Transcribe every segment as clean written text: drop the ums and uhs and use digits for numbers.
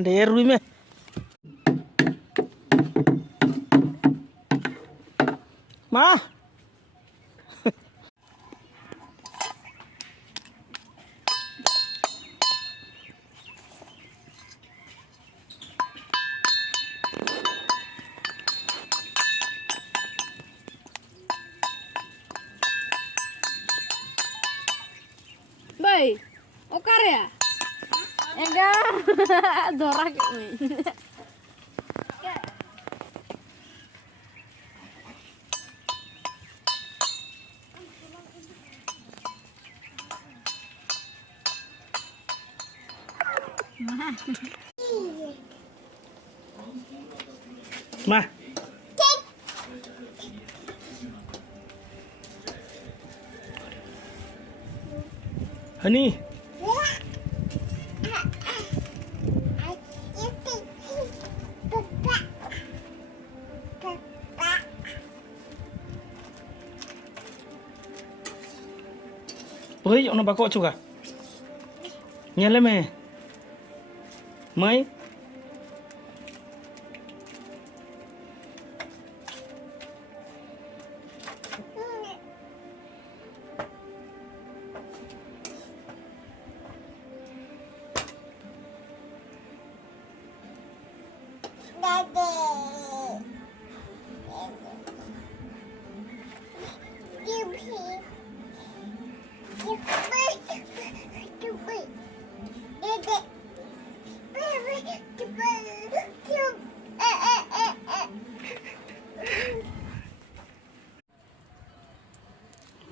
ढेर रुई में माँ Bay, okar ya? Enggak, dorak ini. Ma. Honey. Ôi, ông nó bà cọ chụp à? Nghe lên mẹ. Mấy?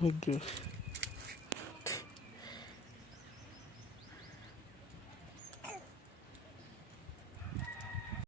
Okay.